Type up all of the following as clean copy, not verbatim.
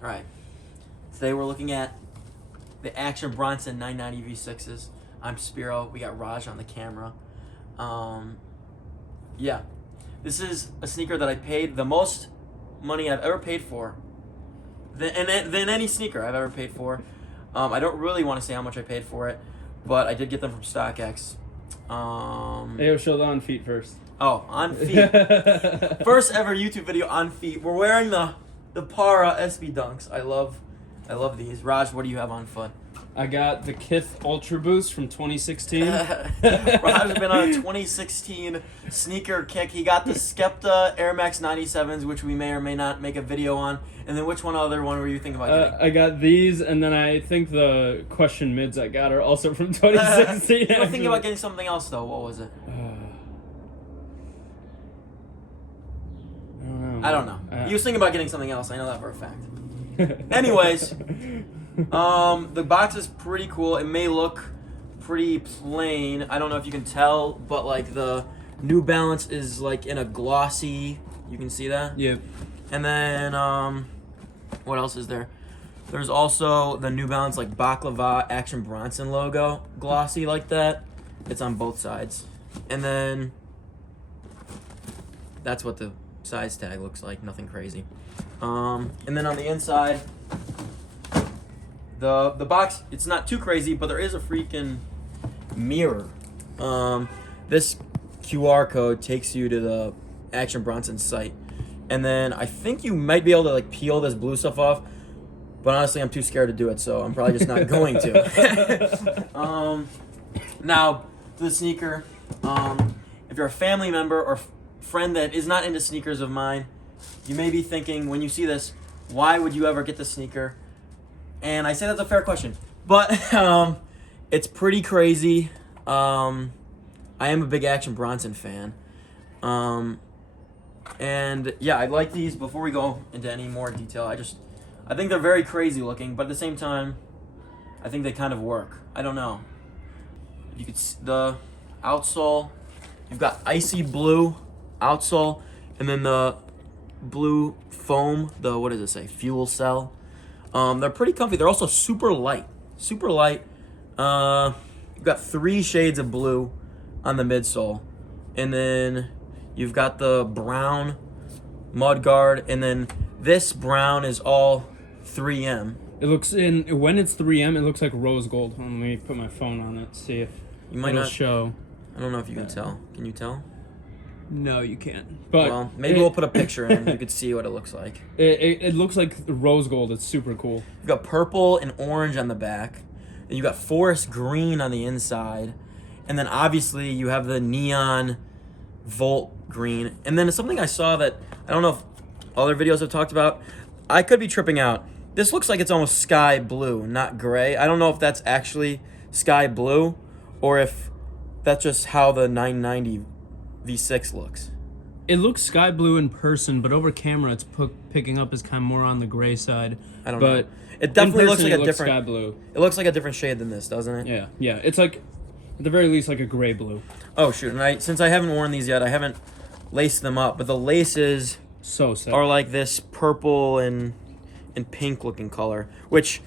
All right. Today we're looking at the Action Bronson 990 V6s. I'm Spyro. We got Raj on the camera. Yeah. This is a sneaker that I paid the most money I've ever paid for than any sneaker I've ever paid for. I don't really want to say how much I paid for it, but I did get them from StockX. Hey, show the on feet first. Oh, on feet. First ever YouTube video on feet. We're wearing the Para SB Dunks. I love these. Raj, what do you have on foot? I got the Kith Ultra Boost from 2016. Raj has been on a 2016 sneaker kick. He got the Skepta Air Max 97s, which we may or may not make a video on. And then which other one were you thinking about getting? I got these, and then I think the Question Mids I got are also from 2016. You were thinking about getting something else, though. What was it? I don't know. You was thinking about getting something else. I know that for a fact. Anyways, the box is pretty cool. It may look pretty plain. I don't know if you can tell, but like the New Balance is like in a glossy. You can see that? Yep. And then what else is there? There's also the New Balance like Baklava Action Bronson logo, glossy like that. It's on both sides. And then that's what the size tag looks like, nothing crazy. And then on the inside, the box, it's not too crazy, but there is a freaking mirror. This QR code takes you to the Action Bronson site. And then I think you might be able to like peel this blue stuff off, but honestly I'm too scared to do it, so I'm probably just not going to. Now, to the sneaker, if you're a family member or friend that is not into sneakers of mine, you may be thinking when you see this, why would you ever get this sneaker? And I say that's a fair question, but it's pretty crazy. I am a big Action Bronson fan, and yeah, I like these. Before we go into any more detail, I think they're very crazy looking, but at the same time, I think they kind of work. I don't know. You could see the outsole. You've got icy blue outsole, and then the blue foam, the what does it say, fuel cell. They're pretty comfy. They're also super light. You've got 3 shades of blue on the midsole, and then you've got the brown mud guard, and then this brown is all 3M. It looks when it's 3M, it looks like rose gold. Let me put my phone on it, see if You might it'll not show. I don't know if you can tell. Can you tell? No, you can't. But Well, maybe we'll put a picture in. You could see what it looks like. It looks like rose gold. It's super cool. You've got purple and orange on the back. Then you got forest green on the inside. And then obviously you have the neon volt green. And then something I saw that I don't know if other videos have talked about. I could be tripping out. This looks like it's almost sky blue, not gray. I don't know if that's actually sky blue or if that's just how the 990 V6 looks. It looks sky blue in person, but over camera it's picking up as kind of more on the gray side. I don't know. It definitely looks like a different sky blue. It looks like a different shade than this, doesn't it? Yeah. It's like at the very least like a gray blue. Oh shoot! And since I haven't worn these yet, I haven't laced them up. But the laces So sick. are like this purple and pink looking color, which,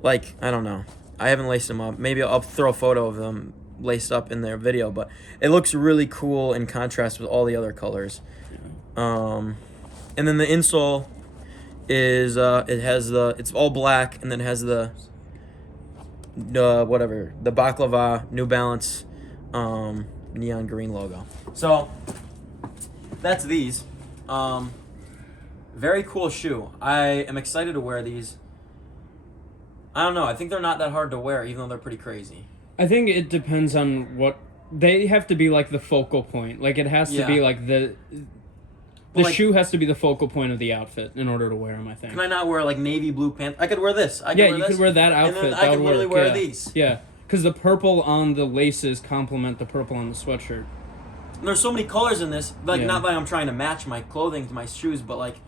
like, I don't know. I haven't laced them up. Maybe I'll throw a photo of them laced up in their video, but it looks really cool in contrast with all the other colors. And then the insole is it's all black, and then it has the Baklava New Balance neon green logo. So that's these. Very cool shoe. I am excited to wear these. I don't know. I think they're not that hard to wear, even though they're pretty crazy. I think it depends on what they have to be like the focal point. Like it has to be like the shoe has to be the focal point of the outfit in order to wear them. I think. Can I not wear like navy blue pants? I could wear this. You could wear that outfit. And then I could literally wear these. Yeah, because the purple on the laces complement the purple on the sweatshirt. And there's so many colors in this. Like not that I'm trying to match my clothing to my shoes, but like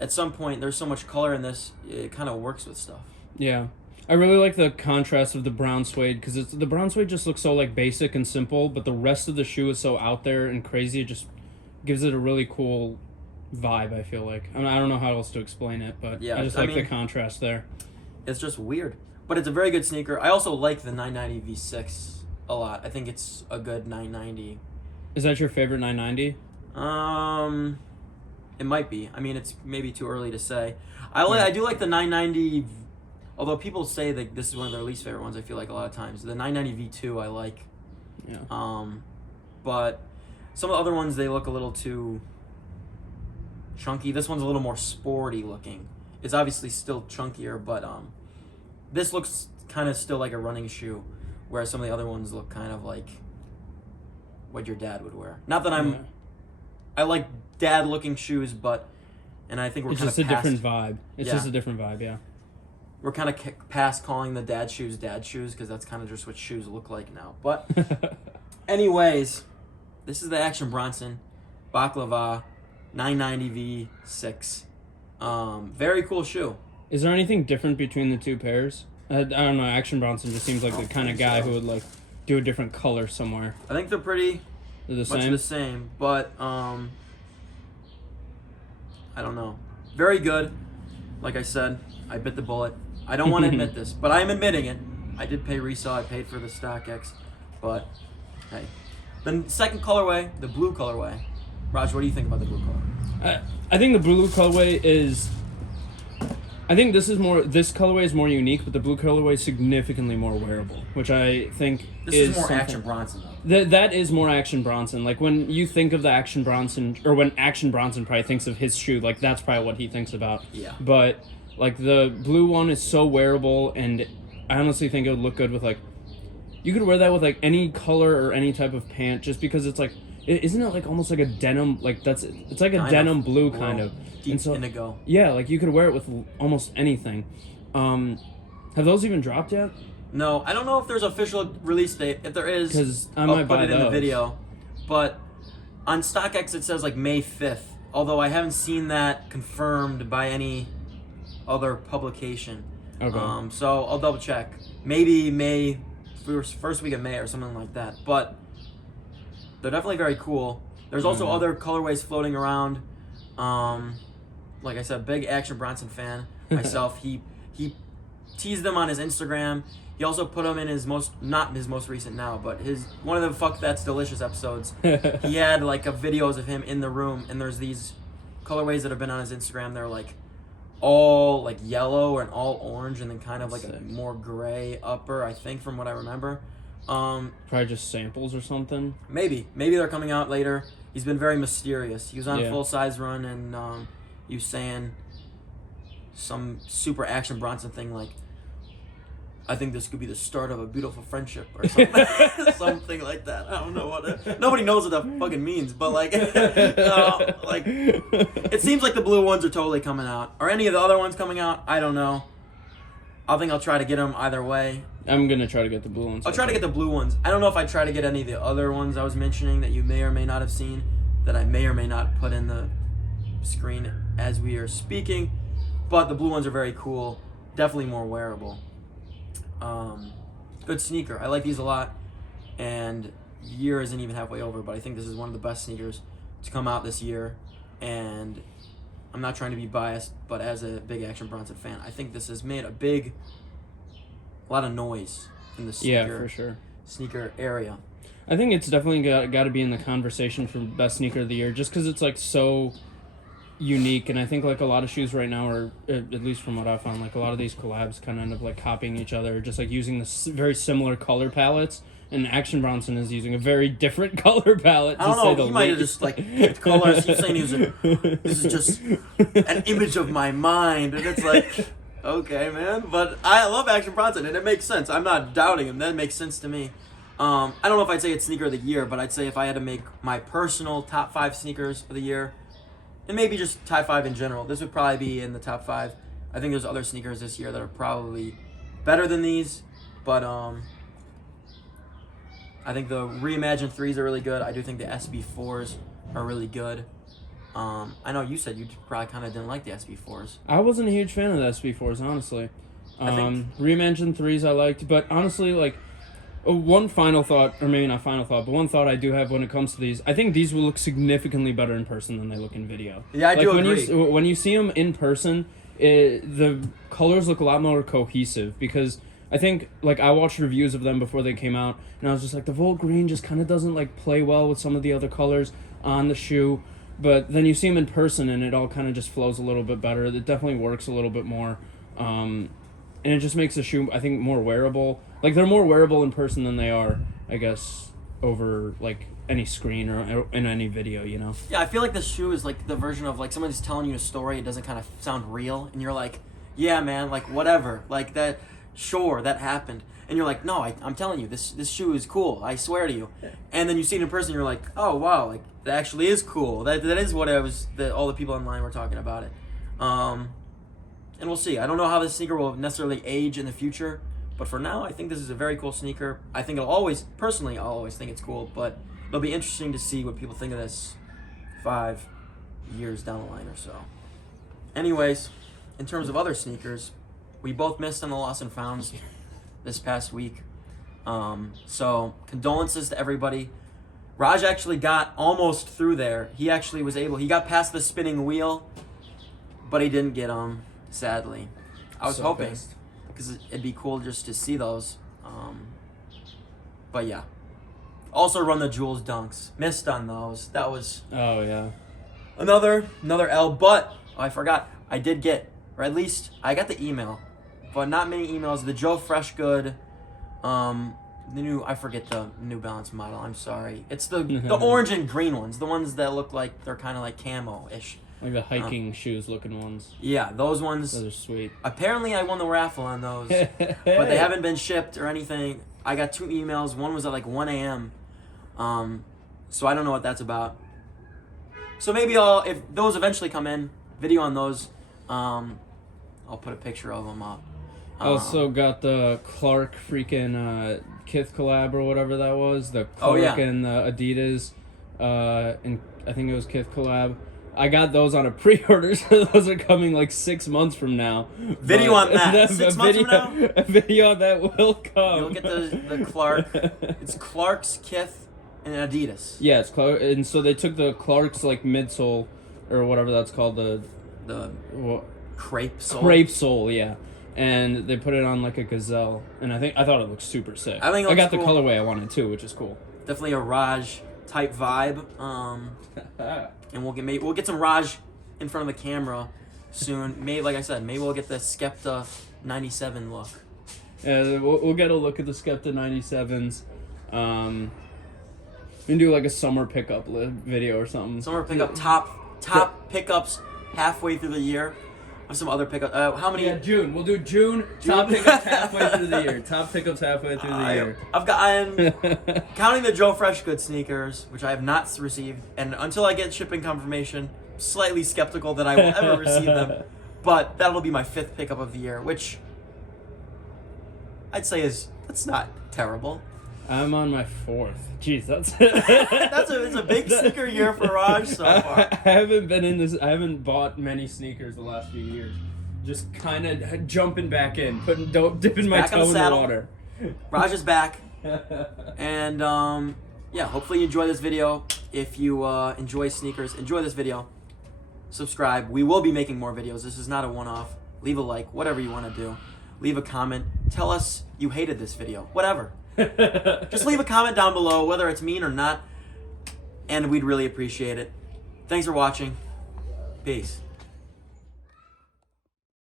at some point there's so much color in this, it kind of works with stuff. Yeah. I really like the contrast of the brown suede because the brown suede just looks so like basic and simple, but the rest of the shoe is so out there and crazy. It just gives it a really cool vibe, I feel like. I mean, I don't know how else to explain it, but Yeah, I just like the contrast there. It's just weird. But it's a very good sneaker. I also like the 990 V6 a lot. I think it's a good 990. Is that your favorite 990? It might be. I mean, it's maybe too early to say. I do like the 990, although people say that this is one of their least favorite ones, I feel like a lot of times. The 990 V2 I like. Yeah. But some of the other ones, they look a little too chunky. This one's a little more sporty looking. It's obviously still chunkier, but this looks kind of still like a running shoe, whereas some of the other ones look kind of like what your dad would wear. Not that I like dad-looking shoes, but and I think we're it's kind just of a different vibe. It's just a different vibe, yeah. We're kind of past calling the dad shoes because that's kind of just what shoes look like now. But anyways, this is the Action Bronson Baklava 990 V6. Very cool shoe. Is there anything different between the two pairs? I don't know. Action Bronson just seems like the kind of guy who would like do a different color somewhere. I think they're pretty They're much the same, but I don't know. Very good. Like I said, I bit the bullet. I don't want to admit this, but I'm admitting it. I did pay resale. I paid for the StockX, but hey. The second colorway, the blue colorway. Raj, what do you think about the blue color? I think the blue colorway is. I think this colorway is more unique, but the blue colorway is significantly more wearable, which I think this is more Action Bronson though. That is more Action Bronson. Like when you think of the Action Bronson, or when Action Bronson probably thinks of his shoe, like that's probably what he thinks about. Yeah. But like the blue one is so wearable, and I honestly think it would look good with like, you could wear that with like any color or any type of pant, just because it's like, isn't it like almost like a denim? Like it's like a kind denim blue kind of. Deep indigo. Yeah, like you could wear it with almost anything. Have those even dropped yet? No, I don't know if there's an official release date. If there is, 'cause I'll put it in the video. But on StockX it says like May 5th. Although I haven't seen that confirmed by any other publication. Okay. So I'll double check. Maybe May, first week of May or something like that. But they're definitely very cool. There's also other colorways floating around. Like I said, big Action Bronson fan myself. He teased them on his Instagram. He also put them in his not his most recent now, but one of the Fuck That's Delicious episodes. He had like videos of him in the room, and there's these colorways that have been on his Instagram. They're like all like yellow and all orange, and then kind of like a more gray upper, I think, from what I remember. Probably just samples or something. Maybe they're coming out later. He's been very mysterious. He was on a full size run, and he was saying some super Action Bronson thing like, I think this could be the start of a beautiful friendship or something. Something like that. I don't know what nobody knows what that fucking means, but like like it seems like the blue ones are totally coming out. Are any of the other ones coming out? I don't know. I think I'll try to get them either way. I'm gonna try to get the blue ones. I'll try to get the blue ones. I don't know if I try to get any of the other ones I was mentioning that you may or may not have seen, that I may or may not put in the screen as we are speaking. But the blue ones are very cool. Definitely more wearable. Good sneaker. I like these a lot. And year isn't even halfway over, but I think this is one of the best sneakers to come out this year. And I'm not trying to be biased, but as a big Action Bronson fan, I think this has made a lot of noise in the sneaker, for sure. Sneaker area. I think it's definitely got to be in the conversation for best sneaker of the year, just because it's like so unique. And I think like a lot of shoes right now are, at least from what I found, like a lot of these collabs kind of end up like copying each other, just like using the very similar color palettes. And Action Bronson is using a very different color palette. I don't know. He might have just like picked colors. He's saying this is just an image of my mind, and it's like, okay, man. But I love Action Bronson, and it makes sense. I'm not doubting him. That makes sense to me. I don't know if I'd say it's sneaker of the year, but I'd say if I had to make my personal top 5 sneakers of the year, and maybe just top 5 in general, this would probably be in the top 5. I think there's other sneakers this year that are probably better than these, but I think the Reimagined 3s are really good. I do think the SB4s are really good. I know you said you probably kind of didn't like the SB4s. I wasn't a huge fan of the SB4s, honestly. I think Reimagined 3s I liked, but honestly, like, One final thought, or maybe not final thought, but one thought I do have when it comes to these. I think these will look significantly better in person than they look in video. Yeah, I do when agree. When you see them in person, the colors look a lot more cohesive because I think, like, I watched reviews of them before they came out, and I was just like, the Volt Green just kind of doesn't, like, play well with some of the other colors on the shoe. But then you see them in person, and it all kind of just flows a little bit better. It definitely works a little bit more. And it just makes the shoe, I think, more wearable. Like, they're more wearable in person than they are, I guess, over, like, any screen or in any video, you know? Yeah, I feel like this shoe is, like, the version of, like, somebody's telling you a story. It doesn't kind of sound real. And you're like, yeah, man, like, whatever. Like, that, sure, that happened. And you're like, no, I'm telling you, this shoe is cool. I swear to you. And then you see it in person, you're like, oh, wow, like, that actually is cool. That is what all the people online were talking about it. And we'll see. I don't know how this sneaker will necessarily age in the future, but for now, I think this is a very cool sneaker. I think I'll always think it's cool, but it'll be interesting to see what people think of this 5 years down the line or so. Anyways, in terms of other sneakers, we both missed on the Lost and Founds this past week. So condolences to everybody. Raj actually got almost through there. He got past the spinning wheel, but he didn't get sadly. I was hoping, because it'd be cool just to see those. But yeah. Also run the Jules Dunks. Missed on those. That was Oh, yeah. another L. But I forgot. I did get, or at least I got the email, but not many emails. The Joe Freshgood, I forget the New Balance model. I'm sorry. It's the orange and green ones. The ones that look like they're kind of like camo-ish. Like the hiking shoes looking ones. Yeah, those ones. Those are sweet. Apparently, I won the raffle on those, but they haven't been shipped or anything. I got 2 emails. One was at like 1 a.m. So I don't know what that's about. So maybe if those eventually come in, video on those, I'll put a picture of them up. Also got the Clark freaking Kith collab or whatever that was. The Clark and the Adidas, and I think it was Kith collab. I got those on a pre-order, so those are coming like 6 months from now. Video on that. 6 months from now? A video on that will come. You'll get the Clark. It's Clark's, Kith, and Adidas. Yeah, it's Clark. And so they took the Clark's like midsole, or whatever that's called, the crepe sole. Crepe sole, yeah. And they put it on like a gazelle, and I thought it looked super sick. I think I got cool. the colorway I wanted too, which is cool. Definitely a Raj type vibe. And we'll get some Raj in front of the camera soon. Maybe, like I said, maybe we'll get the Skepta 97 look. Yeah, we'll get a look at the Skepta 97s. We can do like a summer pickup video or something. Summer pickup top pickups halfway through the year. Of some other pickups. How many? Yeah, June. We'll do June. Top pickups halfway through the year. Top pickups halfway through the year. I'm counting the Joe Freshgood sneakers, which I have not received, and until I get shipping confirmation, slightly skeptical that I will ever receive them. But that'll be my 5th pickup of the year, which I'd say that's not terrible. I'm on my 4th. Jeez, that's it's a big sneaker year for Raj so far. I haven't bought many sneakers the last few years. Just kind of jumping back in, dipping my toe in the water. Raj is back. And hopefully you enjoy this video. If you enjoy sneakers, enjoy this video. Subscribe. We will be making more videos. This is not a one-off. Leave a like, whatever you want to do. Leave a comment. Tell us you hated this video. Whatever. Just leave a comment down below, whether it's mean or not, and we'd really appreciate it. Thanks for watching. Peace.